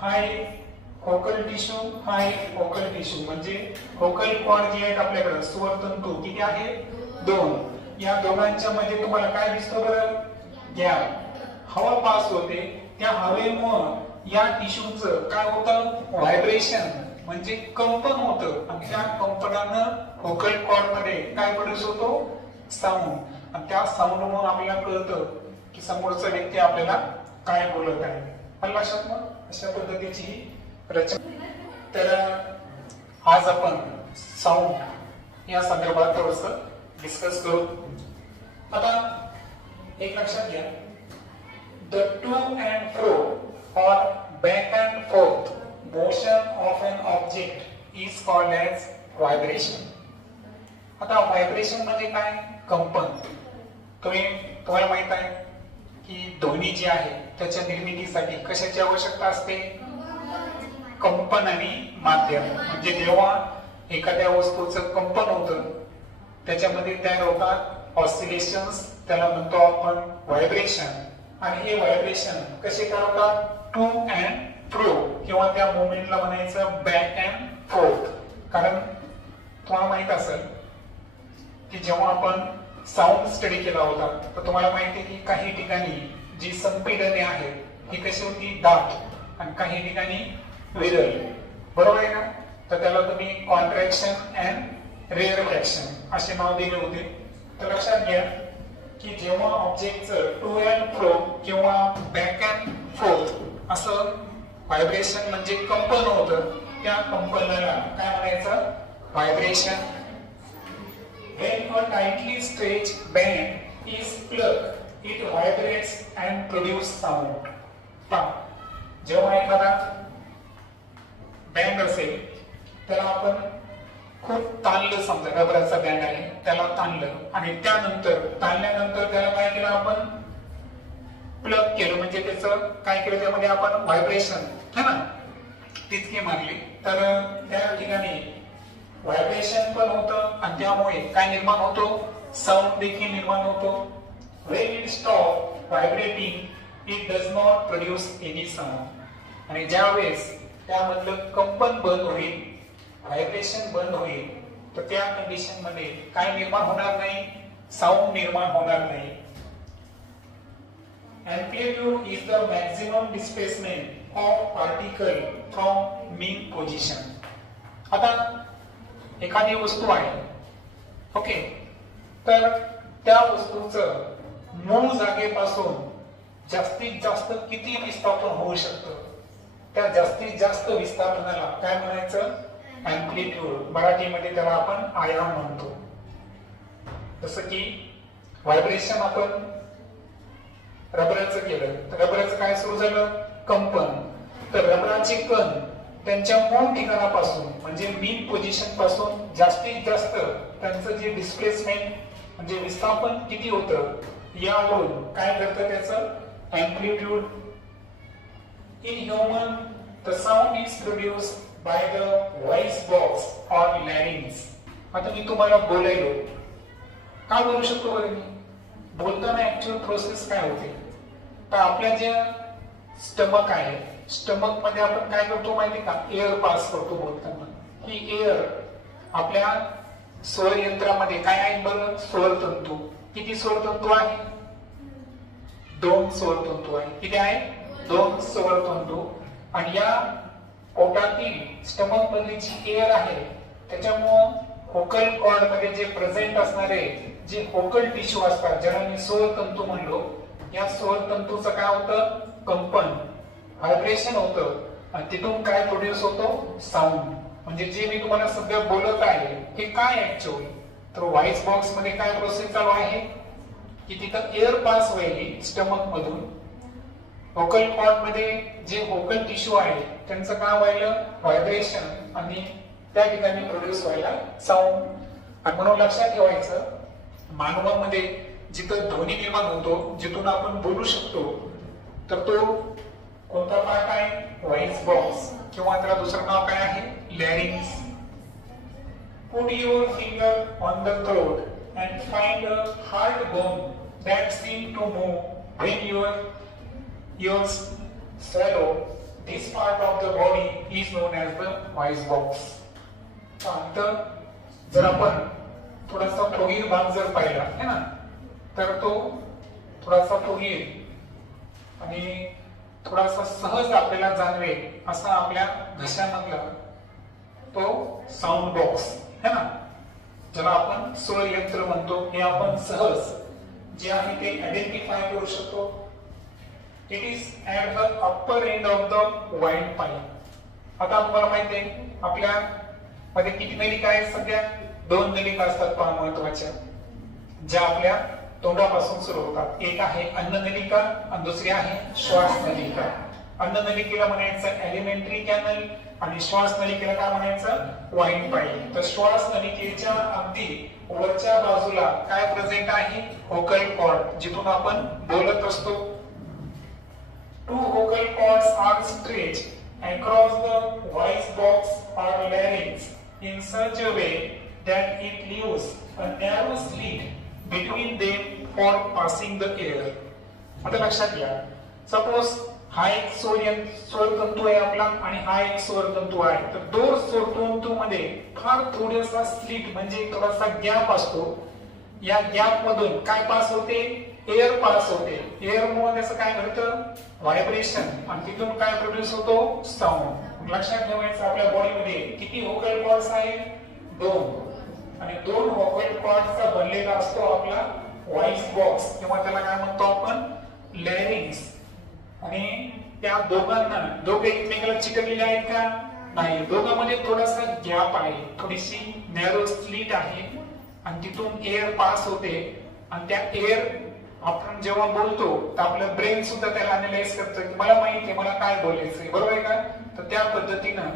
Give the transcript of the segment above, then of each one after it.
हा एक focal tissue, हा एक फोकल टिश्यू, म्हणजे फोकल कॉर्ड जे आहेत आपल्याकडे स्वर तंतू किती आहे? 2. या दोघांच्या मध्ये तुम्हाला काय दिसतं बरं? गॅप. हवा पास होते, त्या हवेमुळे या टिश्यूचं काय होतं? व्हायब्रेशन म्हणजे कंपन होतं, आणि त्या कंपनानं फोकल कॉर्ड मध्ये काय प्रोड्यूस होतो? साऊंड. आणि त्या साऊंड मुळे आपल्याला कळतं की समोरचा व्यक्ती आपल्याला काय बोलत आहे. पण लक्षात मग अशा पद्धतीची ही रचना. तर आज आपण साऊंड या संदर्भात थोडस डिस्कस करू. आता एक लक्षात घ्या, द टू अँड फ्रो और back and forth motion of an object is called as vibration. आता व्हायब्रेशन म्हणजे काय? कंपन. तुम्हाला माहित आहे की ध्वनी जी आहे त्याच्या निर्मितीसाठी कशाची आवश्यकता असते? कंपन आणि माध्यम. म्हणजे जेव्हा एखाद्या वस्तूचं कंपन होतं त्याच्यामध्ये तयार होतात ऑसिलेशन्स, त्याला म्हणतो आपण व्हायब्रेशन. आणि हे व्हायब्रेशन कसे करतात? टू अँड फ्रो, किंवा त्या मुवमेंटला म्हणायचं बॅक अँड फोर्थ. कारण तुम्हाला माहित असेल की जेव्हा आपण साऊंड स्टडी केला होता तर तुम्हाला माहिती आहे की काही ठिकाणी जी संपीडने आहेत ही कशी होती? दाट. आणि काही ठिकाणी विरल. बरोबर आहे ना? तर त्याला तुम्ही कॉन्ट्रॅक्शन अँड रेअरफॅक्शन असे नाव दिले होते. तर लक्षात घ्या की जेव्हा ऑब्जेक्टचं टू अँड फ्रो किंवा बॅक अँड फोर्थ असं व्हायब्रेशन म्हणजे कंपन होतं, त्या कंपनाला काय म्हणायचं? Vibration. When a tightly stretched band is plucked, it vibrates and produces sound. जेव्हा एखादा बँड असेल त्याला आपण खूप ताणलं, समजा रबराचा बँड आहे त्याला ताणलं, आणि त्यानंतर ताणल्यानंतर त्याला काय केलं? आपण प्लग केलं, म्हणजे त्याचं काय केलं? त्यामध्ये आपण व्हायब्रेशन है ना तितकी मारली, तर त्या ठिकाणी व्हायब्रेशन पण होतं आणि त्यामुळे काय निर्माण होतो? साऊंड देखील निर्माण होतो. When it stops vibrating, it does not produce any sound. आणि ज्या वेळेस त्यामधलं कंपन बंद होईल, व्हायब्रेशन बंद होईल, तर त्या कंडिशन मध्ये काय निर्माण होणार नाही? साऊंड निर्माण होणार नाही. Amplitude is the maximum displacement of particle from mean position. आता एखादी वस्तू आहे, ओके, तर त्या वस्तूचं मूळ जागेपासून जास्तीत जास्त किती विस्थापन होऊ शकतं? त्या जास्तीत जास्त विस्थापनाला काय म्हणायचं? अँप्लिट्यूड. मराठीमध्ये त्याला आपण आयाम म्हणतो. जसं की व्हायब्रेशन आपण रबराचं केलं तर रबराचं काय सुरू झालं? कंपन. तर रबराचे कण त्यांच्या मूळ ठिकाणापासून म्हणजे मीन पोझिशन पासून जास्तीत जास्त त्यांचं जे डिस्प्लेसमेंट म्हणजे विस्थापन किती होतं यावरून काय करतं? त्याचं amplitude. In human the sound is produced by the voice box or larynx. आता मी तुम्हाला बोलायलो, का बोलू शकतो बरं मी? बोलताना ऍक्च्युअल प्रोसेस काय होते? तर आपल्या ज्या स्टमक आहे, स्टमक मध्ये आपण काय करतो माहिती का? एअर पास करतो बोलताना. ही एअर आपल्या स्वर यंत्रामध्ये काय आहे बरं? स्वर तंतू. किती स्वर तंतू आहे? 2 स्वर तंतू आहे. किती आहे? 2 स्वर तंतू. आणि या पोटातील स्टमक मधली जी एअर आहे त्याच्यामुळं फोकल कॉर्ड मध्ये जे प्रेझेंट असणारे जे फोकल टिश्यू असतात, ज्याला मी स्वर तंतू म्हणलो, या स्वर तंतूचं काय होतं? कंपन, व्हायब्रेशन होतं, आणि तिथून काय प्रोड्यूस होतो? साऊंड. म्हणजे जे मी तुम्हाला सध्या बोलत आहे हे काय ऍक्च्युअली? तर व्हॉइस बॉक्स मध्ये काय प्रोसेस चालू आहे की तिथं एअर पास व्हायली स्टमक मधून. व्होकल कॉर्ड मध्ये जे व्होकल टिश्यू आहे त्यांचं काय व्हायलं? व्हायब्रेशन, आणि त्या ठिकाणी प्रोड्यूस व्हायला साऊंड. आणि म्हणून लक्षात ठेवायचं, मानवामध्ये जिथं ध्वनी निर्माण होतो, जिथून आपण बोलू शकतो, तर तो कोणता पार्ट आहे? व्हॉइस बॉक्स, किंवा त्याला दुसरं नाव काय आहे? लॅरिंग्स. Put your finger on the throat and find a hard bone that seems to move when your ears swallow this part of the body is known as the voice box. आता जर आपण थोडासा फुगीर भाग जर पाहिला है ना, तर तो थोडासा फुगीर आणि थोडासा सहज आपल्याला जाणवेल असा आपल्या घशामधला तो साऊंड बॉक्स है ना, ज्याला आपण स्वर यंत्र म्हणतो, हे आपण सहज जे आहे ते आयडेंटिफाय करू शकतो. It is at the upper end of the wide pipe. आता तुम्हाला माहिती आहे आपल्या मध्ये किती नलिका आहेत? सध्या 2 नलिका असतात पहा महत्वाच्या, ज्या आपल्या तोंडापासून सुरू होतात. एक आहे अन्न नलिका आणि दुसरी आहे श्वास नलिका. अन्न नलिकेला म्हणायचं एलिमेंटरी कॅनल आणि श्वास नलिकेला काय म्हणायचं? Wide pipe. तर श्वास नलिकेच्या अगदी वरच्या बाजूला काय प्रेझेंट आहे? व्होकल कॉर्ड, जिथून आपण बोलत असतो. 2 vocal cords are stretched across the voice box or larynx in such a way that it leaves a narrow slit between them for passing the air. आता लक्षात घ्या, सपोज हा एक स्वरतंतू आहे आपला आणि हा एक स्वरतंतू आहे. तर 2 स्वरतंतू मध्ये फार थोडासा स्लिट म्हणजे थोडासा गॅप असतो. या गॅप मधून काय पास होते? एअर पास होते. एअर मुळे त्याचं काय घडतं? व्हायब्रेशन, आणि तिथून काय प्रोड्यूस होतो? साऊंड. लक्षात ठेवायचं आपल्या बॉडीमध्ये किती व्होकल कॉर्ड्स आहेत? 2. आणि 2 व्होकल कॉर्ड्सचा बनलेला असतो आपला व्हॉइस बॉक्स, किंवा त्याला काय म्हणतो आपण? लॅरिंक्स. आणि त्या दोघे एकमेकाला चिकटलेले आहेत का? नाही. दोघांमध्ये थोडासा गॅप आहे, थोडीशी नॅरो स्लिट आहे, आणि तिथून एअर पास होते. आणि त्या एअर आपण जेव्हा बोलतो तर आपलं ब्रेन सुद्धा त्याला अनालाइज करतं की मला माहिती आहे मला काय बोलायचंय, बरोबर आहे का? तर त्या पद्धतीनं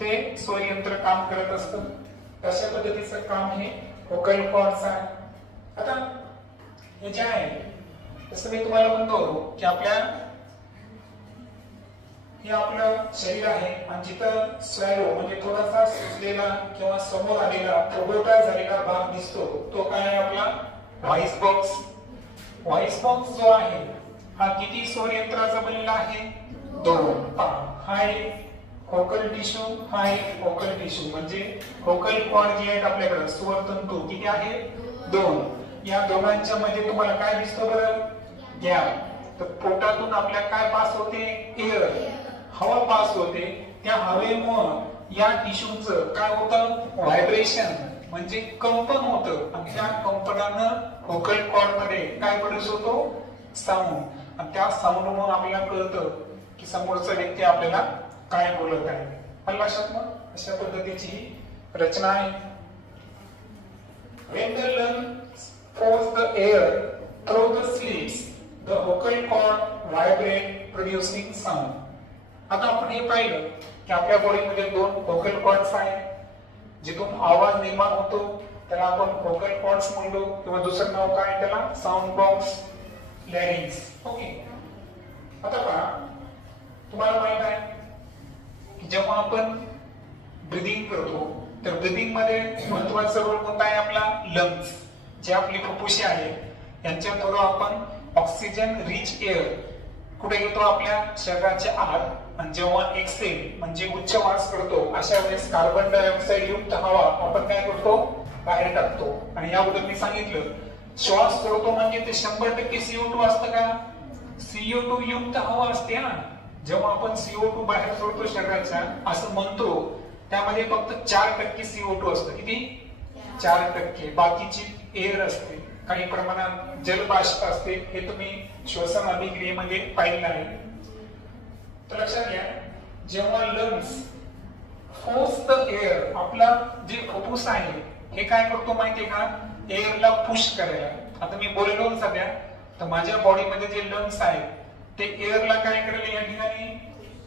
ते स्वरयंत्र काम करत असतं. तशा पद्धतीचं काम हे व्होकल कॉर्ड्स आहे. आता हे जे आहे तसं मी तुम्हाला म्हणतो की हे आपलं शरीर आहे, आणि जिथं स्वॅलो म्हणजे थोडासा सुजलेला किंवा समोर आलेला प्रोबोटा झालेला भाग दिसतो तो काय आहे? आपला व्हॉइस बॉक्स. व्हॉइस बॉक्स जो आहे हा किती स्वरयंत्राचा बनलेला आहे? 2. हा एक व्होकल टिश्यू, हा एक व्होकल टिश्यू, म्हणजे व्होकल कॉर्ड जे आहेत आपल्याकडे स्वरतंतू किती आहे? 2. या दोघांच्या मध्ये तुम्हाला काय दिसतो बरं? गॅप. तर पोटातून आपल्या काय पास होते? एअर, हवा पास होते. त्या हवेमुळे या टिश्यूचं काय होतं? व्हायब्रेशन म्हणजे कंपन होतं, आणि त्या कंपनानं व्होकल कॉर्ड मध्ये काय प्रोड्यूस होतो? साऊंड. आणि त्या साऊंड मुळे आपल्याला कळतं की समोरचा व्यक्ती आपल्याला काय बोलत आहे. पण लक्षात मग अशा पद्धतीची ही रचना आहे. When the lungs force the air through the slits, the vocal cord vibrate producing sound. आता आपण हे पाहिलं की आपल्या बॉडीमध्ये 2 व्होकल कॉर्ड्स आहेत, जिथून आवाज निर्माण होतो त्याला आपण व्होकल कॉर्ड्स म्हणतो, किंवा दुसरं नाव काय त्याला? Sound box, larynx. ओके. आता पहा, तुम्हाला माहित आहे की जेव्हा आपण ब्रीदिंग करतो तर ब्रीदिंग मध्ये महत्वाचा रोल कोणता आहे? आपला लंग्स, जे आपली फुफ्फुसे आहेत यांच्याद्वारे आपण ऑक्सिजन रिच एअर कुठे घेतो? आपल्या शरीराच्या आत. आणि जेव्हा एक्सेल म्हणजे उच्चवास करतो अशा वेळेस कार्बन डायऑक्साईड युक्त हवा आपण काय करतो? बाहेर टाकतो. आणि याबद्दल मी सांगितलं, श्वास सोडतो म्हणजे ते 100% CO2 असतं का? CO2 युक्त हवा असते ना. जेव्हा आपण CO2 बाहेर सोडतो शरीराच्या असं म्हणतो, त्यामध्ये फक्त 4% CO2 असतं. किती? 4%. बाकीची एअर असते, काही प्रमाणात जलबाष्प असते. हे तुम्ही श्वसन अभिक्रियेमध्ये पाहिलं आहे. तर लक्षात घ्या, जेव्हा लंग्स फोर्स द एअर, आपला जे फुफ्फुस आहे हे काय करतो माहितीये का? एअरला पुश करायला. आता मी बोललो सध्या, तर माझ्या बॉडीमध्ये जे लंग्स आहेत ते एअरला काय करायला या ठिकाणी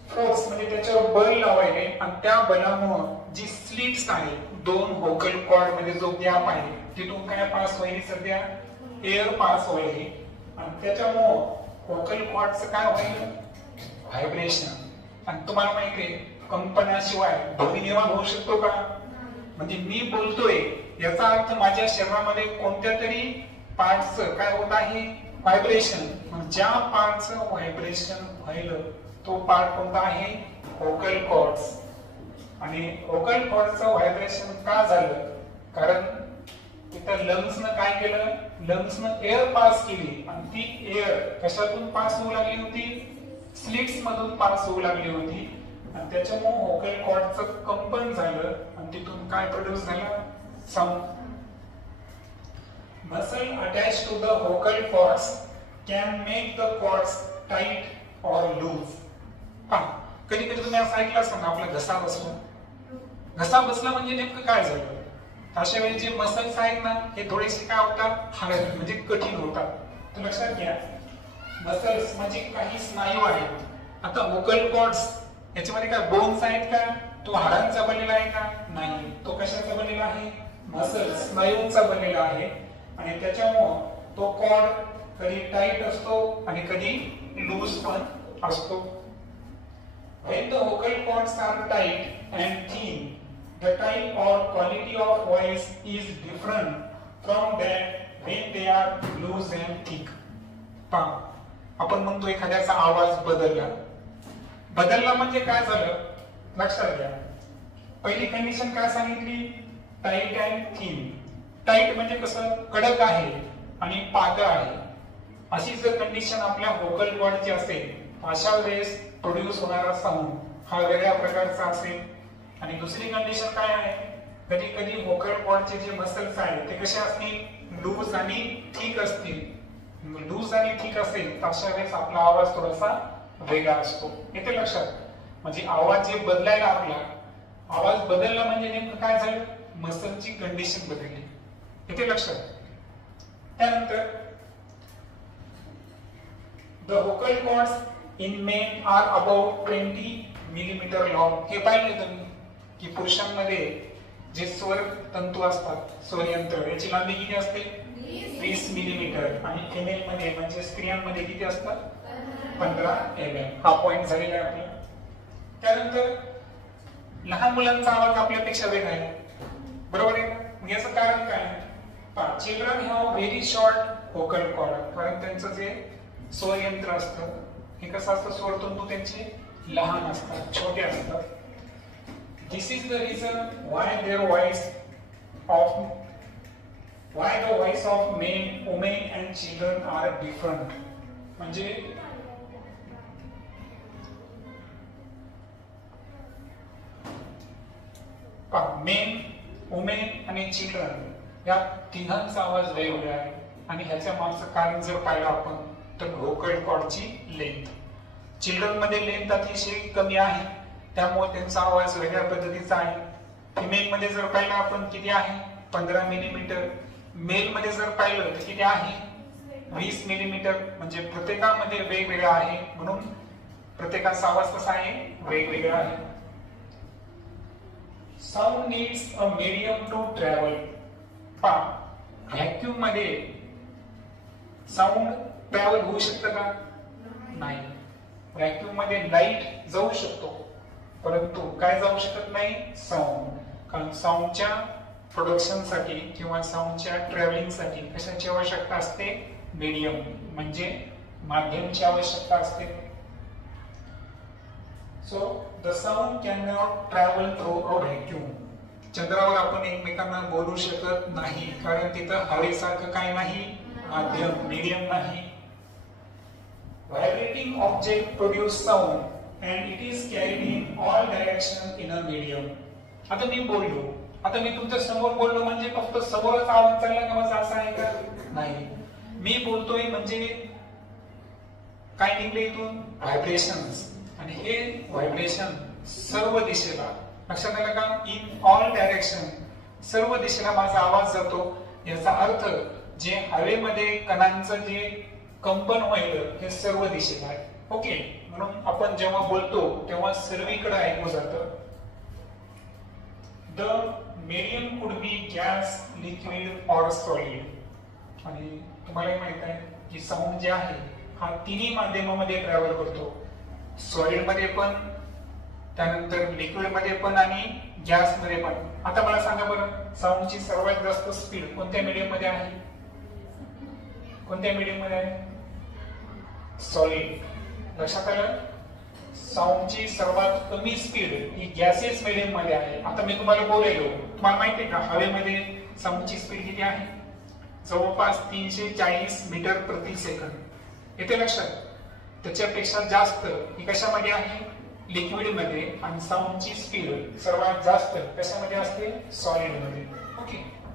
फोर्स म्हणजे त्याच्यावर बल लावायले, आणि त्या बलामुळे जी स्लिट्स आहे 2 व्होकल कॉर्ड मध्ये जो गॅप आहे तिथून काय पास व्हायली? सध्या एअर पास व्हायली, आणि त्याच्यामुळे व्होकल कॉर्डचं काय व्हायलं? व्हायब्रेशन. आणि तुम्हाला माहिती आहे कंपनाशिवाय ध्वनी निर्माण होऊ शकतो का? म्हणजे मी बोलतोय याचा अर्थ माझ्या शरीरामध्ये कोणत्या तरी पार्टचं काय होत आहे? व्हायब्रेशन. ज्या पार्टचं व्हायब्रेशन व्हायलं तो पार्ट कोणता आहे? Vocal cords. आणि व्होकल कॉर्डचं व्हायब्रेशन का झालं? कारण तिथं लंग्सनं काय केलं? लंग्सनं एअर पास केली आणि ती एअर कशातून पास होऊ लागली होती? स्लिट्स मधून पास होऊ लागली होती आणि त्याच्यामुळे व्होकल कॉर्डचं कंपन झालं आणि तिथून काय प्रोड्यूस झालं? Sound. Muscle attach to the vocal cords can make the cords tight or loose. कधी कधी तुम्ही असं ऐकलं असेल ना, आपला घसा बसला. घसा बसला म्हणजे नेमकं काय झालं? अशा वेळी जे मसल्स आहेत ना, हे थोडेसे काय होतात? हार्ड म्हणजे कठीण होतात. तर लक्षात घ्या, मसल्स म्हणजे काही स्नायू आहेत. आता व्होकल कॉर्ड्स याच्यामध्ये काय बोन्स आहेत का? तो हाडांचा बनलेला आहे का? नाही. तो कशाचा बनलेला आहे? मसल्स, स्नायूंचा बनलेला आहे. आणि त्याच्यामुळे तो कॉर्ड कधी टाईट असतो आणि कधी लूज पण असतो. When the vocal cords are tight and thin, the type or quality of voice is different from that when they are loose and thick. आपण म्हणतो एखाद्याचा आवाज बदलला. बदलला म्हणजे काय झालं? लक्षात घ्या, पहिली कंडिशन काय सांगितली? Tight and thin. टाईट म्हणजे कसं? कडक आहे आणि पातळ आहे. अशी जर कंडिशन आपल्या व्होकल कॉर्डची असेल, अशा वेळेस प्रोड्यूस होणारा साऊंड हा वेगळ्या प्रकारचा असेल. आणि दुसरी कंडिशन काय आहे? कधी कधी व्होकल कॉर्डचे जे मसल्स आहेत ते कसे असतील? लूज आणि थिक असतील. लूज आणि थिक असेल तर अशा वेळेस आपला आवाज थोडासा वेगळा असतो. येते लक्षात? म्हणजे आवाज जे बदलायला, आपला आवाज बदलला म्हणजे नेमकं काय झालं? मसलची कंडिशन बदलली. येते लक्षात? त्यानंतर the vocal cords in men are about 20 millimeter long. हे पाहिले तुम्ही की पुरुषांमध्ये जे स्वर तंतू असतात, स्वर यंत्र, याची लांबी किती असते? 20 मिलीमीटर. आणि फिमेल मध्ये म्हणजे स्त्रियांमध्ये किती असतात? 15 mm. हा पॉइंट झालेला आहे आपला. त्यानंतर लहान मुलांचा आवाज आपल्यापेक्षा वेगळा आहे, बरोबर आहे? मग याचं कारण काय? Children have very short vocal cord. कारण त्यांचं जे स्वर यंत्र असतं हे कसं असतं? स्वर तंतू त्यांचे लहान असतात, छोटे असतात. This is the reason why their voice of why the voice of men, women and children are different. म्हणजे मेन, वुमेन आणि चिल्ड्रन या तिघांचा आवाज वेगवेगळा आहे. आणि ह्याच्या मागचं कारण जर पाहिलं आपण तर व्होकल कॉर्डची लेंथ. चिल्ड्रन मध्ये लेंथ अतिशय कमी आहे, त्यामुळे त्यांचा आवाज वेगळ्या पद्धतीचा आहे. फिमेल मध्ये जर पाहिलं आपण किती आहे? 15 मिलीमीटर. मेल मध्ये जर पाहिलं तर किती आहे? 20 मिलीमीटर. म्हणजे प्रत्येकामध्ये वेगवेगळा आहे, म्हणून प्रत्येकाचा आवाज कसा आहे? वेगवेगळा आहे. Sound needs a medium to travel. Vacuum मध्ये साऊंड ट्रॅव्हल होऊ शकतं का? नाही. व्हॅक्यूम मध्ये लाईट जाऊ शकतो, परंतु काय जाऊ शकत नाही? साऊंड. कारण साऊंडच्या प्रोडक्शन साठी किंवा साऊंडच्या ट्रॅव्हलिंग साठी कशाची आवश्यकता असते? मीडियम म्हणजे माध्यमची आवश्यकता असते. So the sound can not travel through a vacuum. चंद्रावर आपण एकमेकांना बोलू शकत नाही, कारण तिथं हवेसारखं काय नाही? माध्यम, मीडियम नाही. Vibrating object produce sound and it is carried in all direction in a medium. आता मी बोललो, आता मी तुमच्या समोर बोललो म्हणजे फक्त समोरच आवाज चालला का माझा असं आहे का? नाही. मी बोलतोय म्हणजे काय निघले इथून? व्हायब्रेशन्स. आणि हे व्हायब्रेशन सर्व दिशेला, लक्षात आलं का? इन ऑल डायरेक्शन, सर्व दिशेला माझा आवाज जातो. याचा अर्थ जे हवेमध्ये कणांचं जे कंपन व्हायलं हे सर्व दिशेला आहे. ओके, म्हणून आपण जेव्हा बोलतो तेव्हा सर्वीकडे ऐकू जातं. The medium could be gas, liquid और सॉलिड. आणि तुम्हाला माहित आहे की साऊंड जे आहे हा तिन्ही माध्यमामध्ये ट्रॅव्हल करतो. सॉलिड मध्ये पण, त्यानंतर लिक्विड मध्ये पण आणि गॅस मध्ये पण. आता मला सांगा बरं, साऊंडची सर्वात जास्त स्पीड कोणत्या मीडियम मध्ये आहे? कोणत्या मीडियम मध्ये आहे? सॉलिड. लक्षात आलं? साऊंडची सर्वात कमी स्पीड ही गॅसेस मीडियम मध्ये आहे. आता मी तुम्हाला बोललेलो, तुम्हाला माहिती आहे का हवेमध्ये साऊंडची स्पीड किती आहे? जवळपास 340 मीटर प्रति सेकंद. येते लक्षात? त्याच्यापेक्षा जास्त ही कशामध्ये आहे? लिक्विड मध्ये. आणि साऊंडची स्पीड सर्वात जास्त कशामध्ये असते? सॉलिड मध्ये. ओके.